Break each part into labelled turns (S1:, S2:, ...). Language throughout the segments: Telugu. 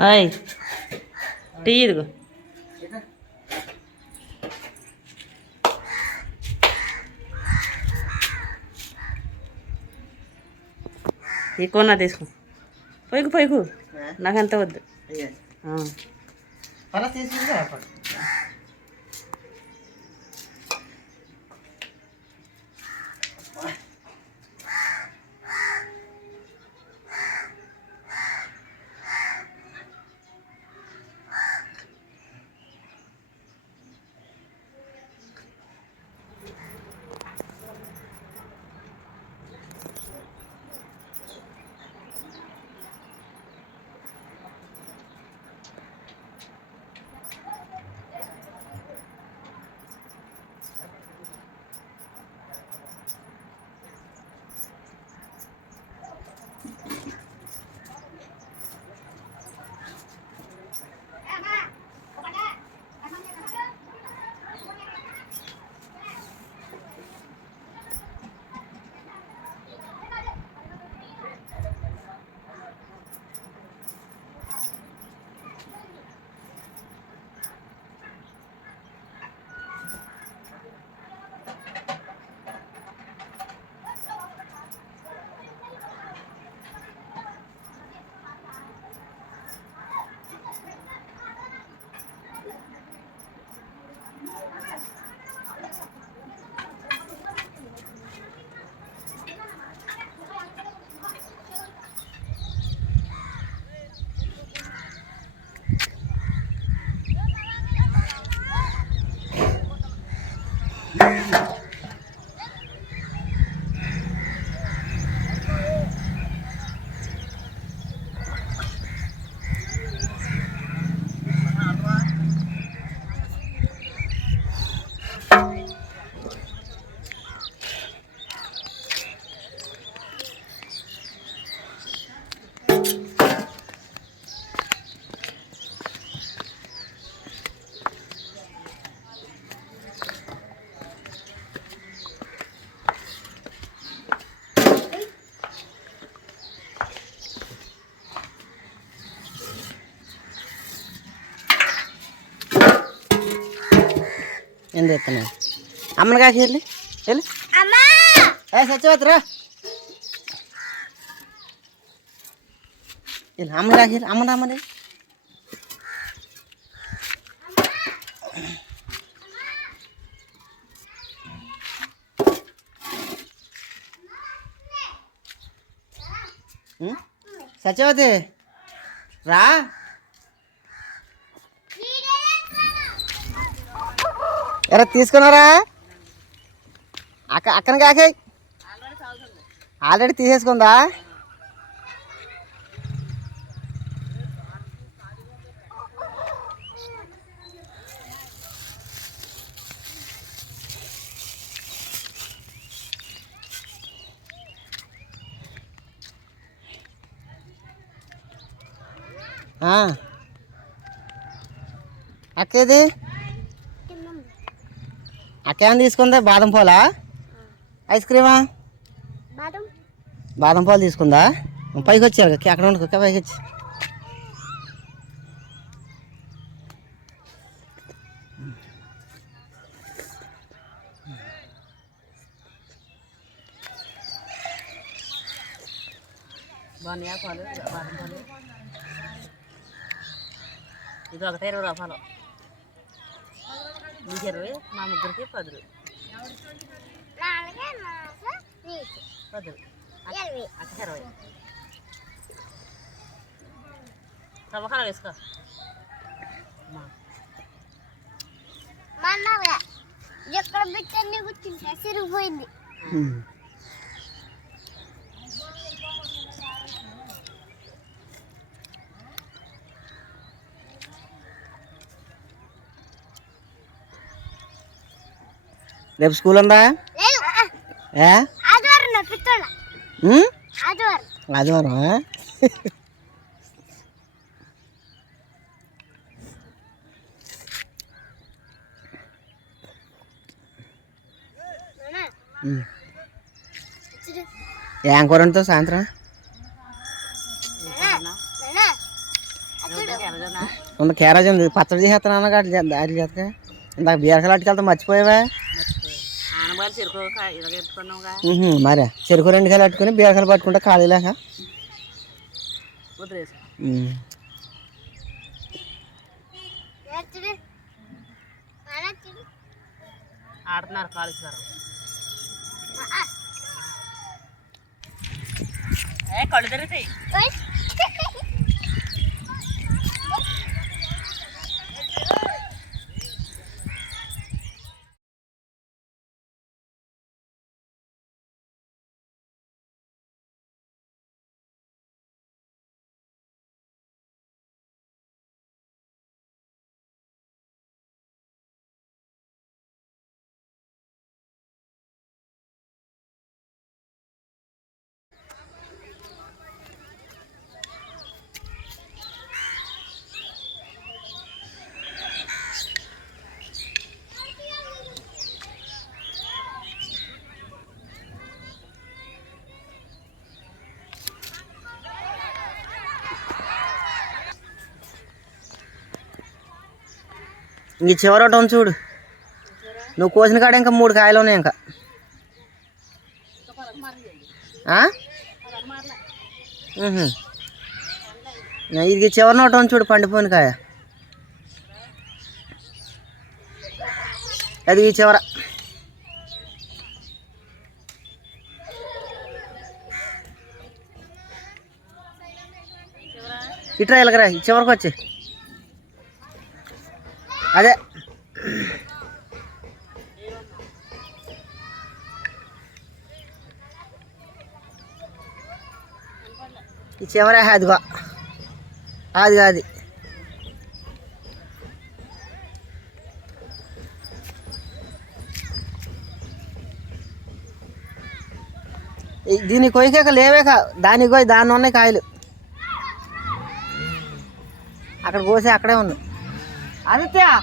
S1: హాయ్ టీ ఇదిగో. ఈ కొన్నా తీసుకో. పోయికు పోయికు. నాకంత వద్దు.
S2: ఏం చేస్తున్నావు అమ్మని కాకి వెళ్ళి వెళ్ళి. ఏ సత్యవతి రా. వెళ్ళి అమ్మని కాకి వెళ్ళి అమ్మని అమ్మని? సత్యవతి రా. ఎరా తీసుకున్నారా? అక్క అక్కన కాకే. ఆల్రెడీ తీసేసుకుందా? ఆ. అక్క ఇది ఏమైనా తీసుకుందా? బాదం పాలా? ఐస్ క్రీమా? బాదం. పాలు తీసుకుందా? పైకి వచ్చారు అక్కడ ఉండు కుక్క పైకి వచ్చి.
S1: బాగున్నాయా పాలు? బాదం పాలు? ఇది ఒకటే ఇరవై రూపాయలు. మీకు ఇరవై మా ముగ్గురికి పది పది అక్క ఇరవై. తవ్వకాలు వేసుకో.
S3: ఎక్కడ పెట్టండి కూర్చుంటే సిరిగిపోయింది.
S2: రేపు స్కూల్ ఉందా? ఏ?
S3: ఆదివారం.
S2: ఏం కూర వండుతావు సాయంత్రం. ఉంది క్యారేజ్ ఉంది. పచ్చడి అట్లా చేద్దా అట్లా చేస్తా ఇందాక బీరకాయలు అట్టుకెళ్తా మర్చిపోయావా? మరే చెరుకు రెండు కాయలు పట్టుకుని బీరకాయలు పట్టుకుంటే ఖాళీ లేక?
S1: వదిలేసి.
S2: ఉమ్.
S3: చూడు మన చూడు
S1: ఆడుతున్నారు కాలుస్తారు ఏ కళ్ళు తిరుగుతాయి
S2: ఇంక చివరి ఒకటి ఉంది చూడు. నువ్వు కోసిన కాడ ఇంకా మూడు కాయలు ఉన్నాయి ఇంకా. ఇది చివరి ఒకటి ఉంది చూడు పండిపోయిన కాయ. అది ఈ చివర. ఇట్రా ఇలాగరా ఈ చివరికి వచ్చి. అదే. ఈ చివరే అదిగో. అది. కాదు దీని కొయ్యక లేవే కా దానికి పోయి దాని ఉన్నాయి కాయలు. అక్కడ కోసి అక్కడే ఉంది ఆదిత్య ఆ,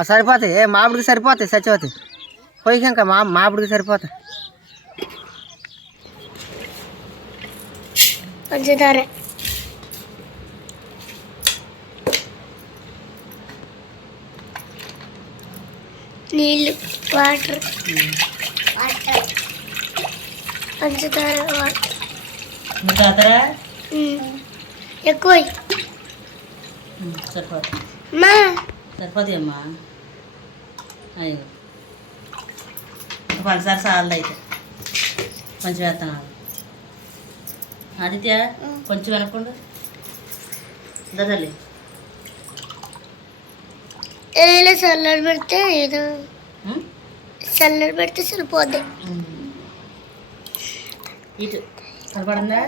S2: సరిపోతాయి. ఏ మామిడికి సరిపోతాయి సచివతి పోయిక ఇంకా మా మామిడికి సరిపోతాయి.
S3: పంచదార నీళ్ళు వాటర్. వాటర్. పంచదార వాటర్ ఎక్కువ.
S1: సరిపోతుంది
S3: మా
S1: సరిపోతాయి అమ్మా అయ్యో పంచదార సార్లు అయితే. కొంచెం వేస్తున్నాను ఆదిత్య కొంచెం వెనక్కుండా దా తల్లి.
S3: ఏదైనా సల్లడ్ పెడితే ఏదో
S1: ఉం?
S3: సల్లడ్ పెడితే సరిపోద్ది.
S1: ఇటు. సరిపడిందా?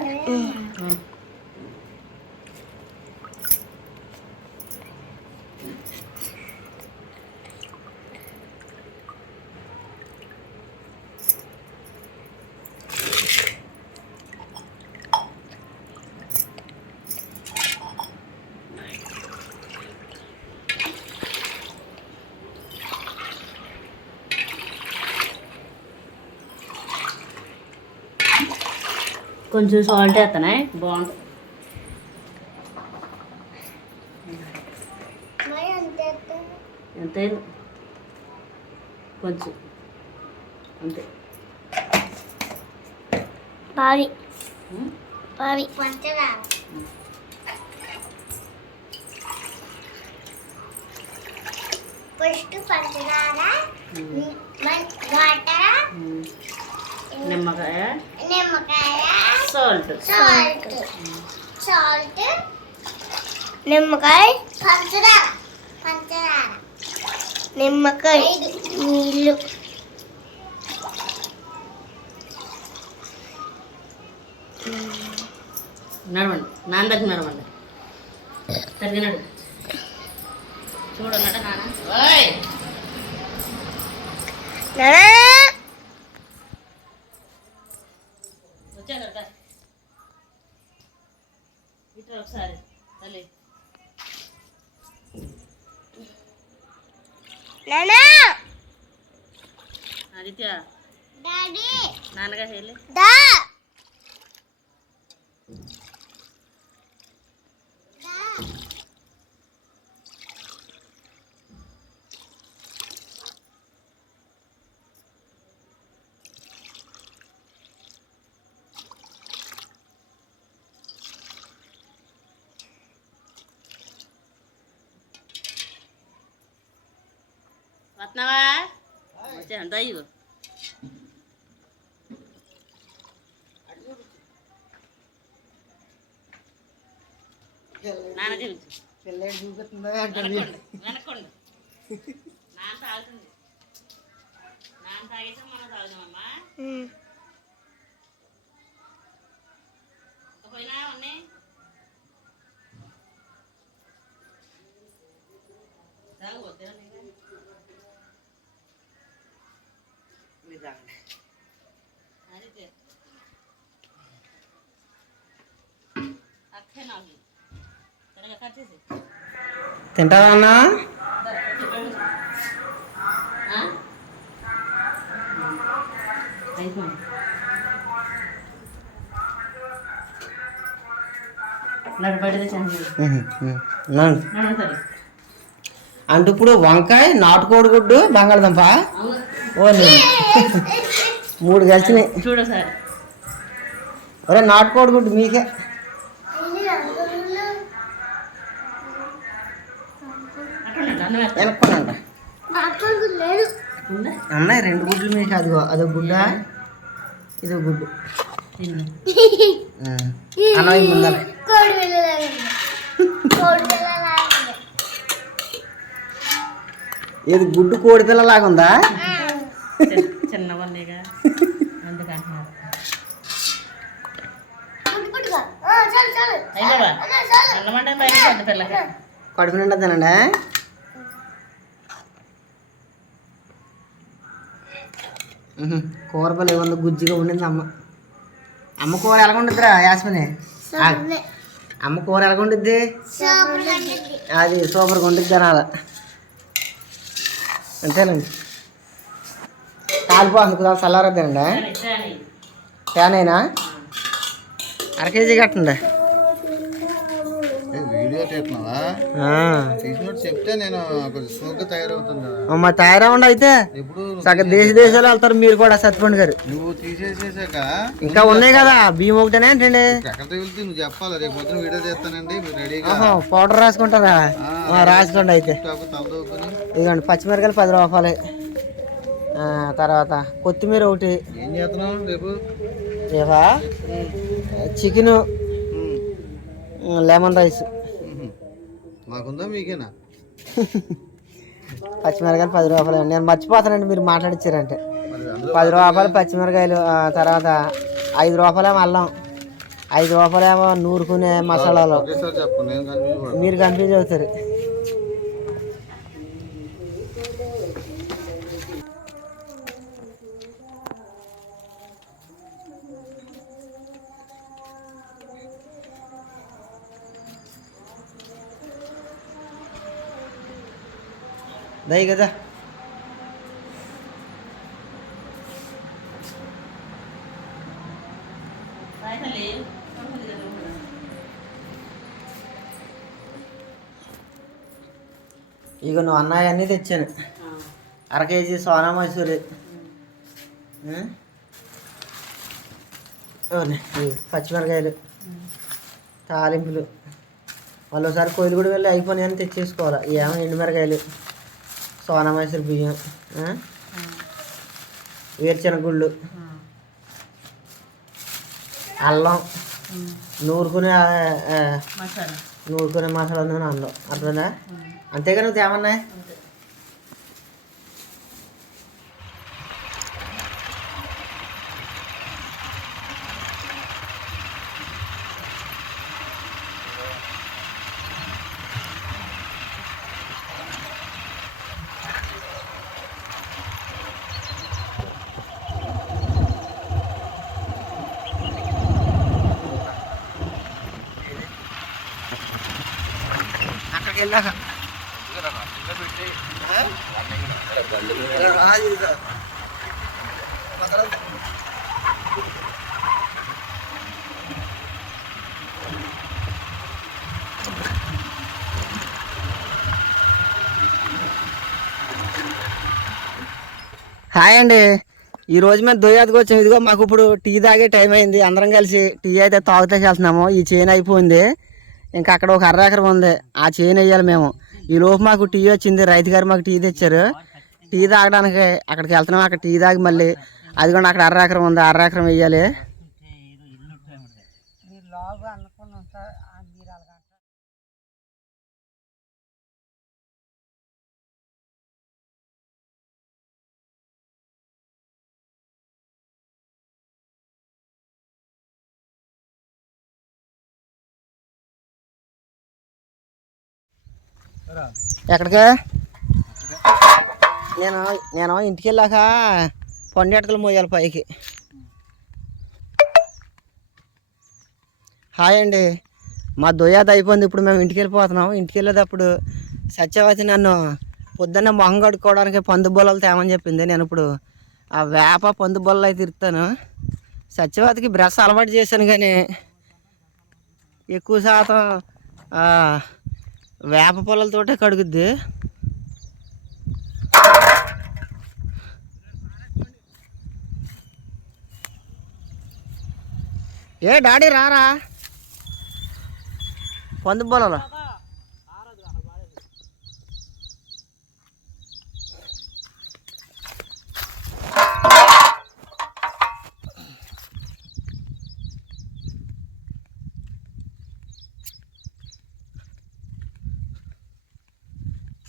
S1: కొంచెం సాల్ట్ వేస్తానే బాగుంటుంది. అంతే కొంచెం. అంతే.
S3: బావి
S1: ఉం?
S3: బావి పంచదార ఫస్ట్ పంచదార. వాటర్.
S1: నిమ్మకాయ.
S3: నిమ్మకాయ
S1: సాల్ట్.
S3: సాల్ట్. సాల్ట్. నిమ్మకాయ. పంచదార. పంచదార. నిమ్మకాయ. నీళ్ళు.
S1: నడవండి. నాన్న దగ్గర నడవండి. నడు. చూడన్నాడు నాన్న. వచ్చా ఇట్లా ఒకసారి. తల్లి. ఆదిత్య. నాన్నగా వెళ్ళి వస్తున్నావా? వచ్చా అంతా ఇగో నాన్న చూపించు
S2: పిల్లలు చూపిస్తుందా
S1: వెనక్కోండి వెనక్కోండి. నాన్న తాగుతుంది. నాన్న తాగేసి మనం తాగుదామమ్మా. పోయినా ఉన్నాయి తాగు వద్దా
S2: తింటావా అన్నా? అంటే ఇప్పుడు వంకాయ నాటుకోడి గుడ్డు బంగాళదుంప. ఓ మూడు కలిసినాయి.
S1: చూడు సార్
S2: ఒరే నాటుకోడి గుడ్డు మీకే.
S1: అక్కడ అన్నం వేస్తా
S2: వెనక్కోనంట
S3: నాకు లేదు
S1: ఉందా
S2: అన్నాయి రెండు గుడ్లు మీకు అదిగో అదో గుడ్డ ఇదో గుడ్డు.
S1: తిన్నా
S2: ఉం. అన్నం ఈ ముందర ఇది గుడ్డు కోడి పిల్లలాగా ఉందా?
S1: చిన్న వాళ్ళేగా అందుకంటున్నారు
S3: పుట్టు పుట్టుగా చాలు చాలు
S1: అయిపోవా
S3: అన్న చాలు
S1: అన్నం అంటే బయట పెద్ద పిల్లకి
S2: కడుపు నిండా తినండి ఉహుం. కూర పిల్ల ఏమన్నా గుజ్జిగా ఉండింది అమ్మ. అమ్మ కూర ఎలాగ ఉండిద్దిరా యాస్మిని. అమ్మ కూర ఎలాగ ఉండిద్ది?
S3: సూపర్ ఉంటుంది
S2: అది సూపర్గా ఉండిద్ది తినాల అంతేనండి. కాలిపోతుంది కుదా చల్లారద్దండి ఫ్యాన్ అయినా అర కేజీ కట్టండి.
S4: చెప్తే నేను కొంచెం స్మూత్గా తయారవుతుంది కదా
S2: మా తయారవ్వండి అయితే. సగం దేశ దేశాలు వెళ్తారు మీరు కూడా సత్యపండి గారు.
S4: నువ్వు తీసేసేసాక
S2: ఇంకా ఉన్నాయి కదా బియ్యం ఒకటేనా ఏంటండి?
S4: ఎక్కడ వెళ్తే నువ్వు చెప్పాలి? రేపు పొద్దున వీడియో తీస్తానండి మీరు రెడీగా.
S2: ఆహా, పౌడర్ రాసుకుంటారా? రాసుకోండి అయితే. ఇదిగోండి పచ్చిమిరకాయలు పది రూపాయలు. తర్వాత కొత్తిమీర ఒకటి.
S4: ఏం చేస్తున్నావు రేపు?
S2: చికెను. Lemon
S4: rice. మాకుందా మీకేనా?
S2: పచ్చిమిరకాయలు పది రూపాయలు నేను మర్చిపోతానండి మీరు మాట్లాడిచ్చారంటే. పది రూపాయలు పచ్చిమిరకాయలు తర్వాత ఐదు రూపాయలేమో అల్లం. ఐదు రూపాయలేమో నూరుకునే మసాలాలు. మీరు కన్ఫ్యూజ్ అవుతారు. దయ కదా ఇక నువ్వు అన్నయ్య అన్నీ తెచ్చాను అర కేజీ సోనా మైసూరి పచ్చిమిరకాయలు తాలింపులు మళ్ళీ ఒకసారి కోయిలు కూడా వెళ్ళి అయిపోయినాయి అని తెచ్చేసుకోవాలి ఏమో ఎండుమిరకాయలు సోనా మైసూరి బియ్యం? వేరుశెనగుళ్ళు అల్లం నూరుకునే నూరుకునే మసాలా అల్లం అర్థమైందా? అంతేగా నువ్వు తేమన్నాయి అక్కడికి వెళ్ళాక హాయ్ అండి. ఈ రోజు మేము దొయ్యాతకు వచ్చాం. ఇదిగో మాకు ఇప్పుడు టీ తాగే టైం అయింది. అందరం కలిసి టీ అయితే తాగుతే వెళ్తున్నాము ఈ చైన్ అయిపోయింది. ఇంకా అక్కడ ఒక అర్ర ఉంది. ఆ చేను వేయాలి మేము. ఈ లోపు మాకు టీ వచ్చింది. రైతు గారు మాకు టీ తెచ్చారు. టీ తాగడానికి అక్కడికి వెళ్తున్నాం. అక్కడ టీ తాగి మళ్ళీ అది కూడా అక్కడ అర్ర ఎకరం ఉంది. అర్ర ఎకరం వేయాలి. ఎక్కడికి? నేను నేను ఇంటికి వెళ్ళాక పండుగలు మోయాలి పైకి. హాయ్ అండి. మా దొయ్యాత అయిపోయింది. ఇప్పుడు మేము ఇంటికి వెళ్ళిపోతున్నాం ఇంటికి వెళ్ళేటప్పుడు సత్యవతి నన్ను పొద్దున్న మొహం కడుక్కోవడానికి పందు బొల్లలు తేమని చెప్పింది. నేను ఇప్పుడు ఆ వేప పందు బొల్లలు అయితే తిరుగుతాను సత్యవతికి బ్రష్ అలవాటు చేశాను కానీ ఎక్కువ శాతం వేప పొలాలతోటే కడుగుద్ది. ఏ డాడీ రారా? పందు పొలాలు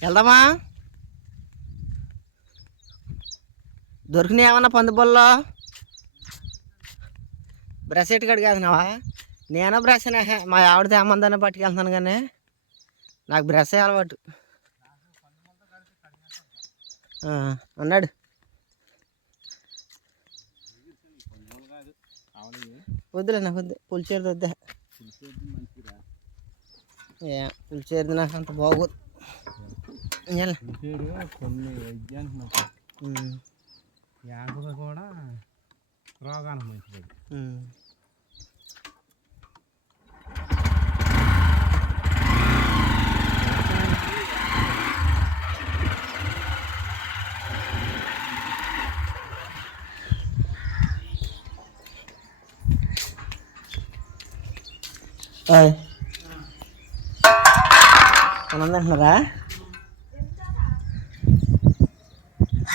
S2: వెళ్దామా? దొరికినాయి ఏమన్నా పందుబొల్లో? బ్రష్ ఎట్టు కడిగేస్తున్నావా నేను బ్రష్ మా ఆవిడ తేమందని పట్టుకెళ్తున్నాను కానీ నాకు బ్రష్ అలవాటు. అన్నాడు వద్దులే నాకు వద్దు. పులిచేరుది వద్దే. ఏ పులిచేరుది నాకు అంత బాగోదు. ఎలా
S5: కొన్ని వైద్యానికి
S2: ఉమ్,
S5: యాకుగా కూడా రోగానికి మంచిది
S2: ఉమ్. ఓయ్ అన్నం తింటున్నారా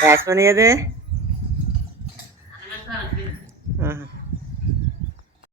S2: రాసుకొని ఏది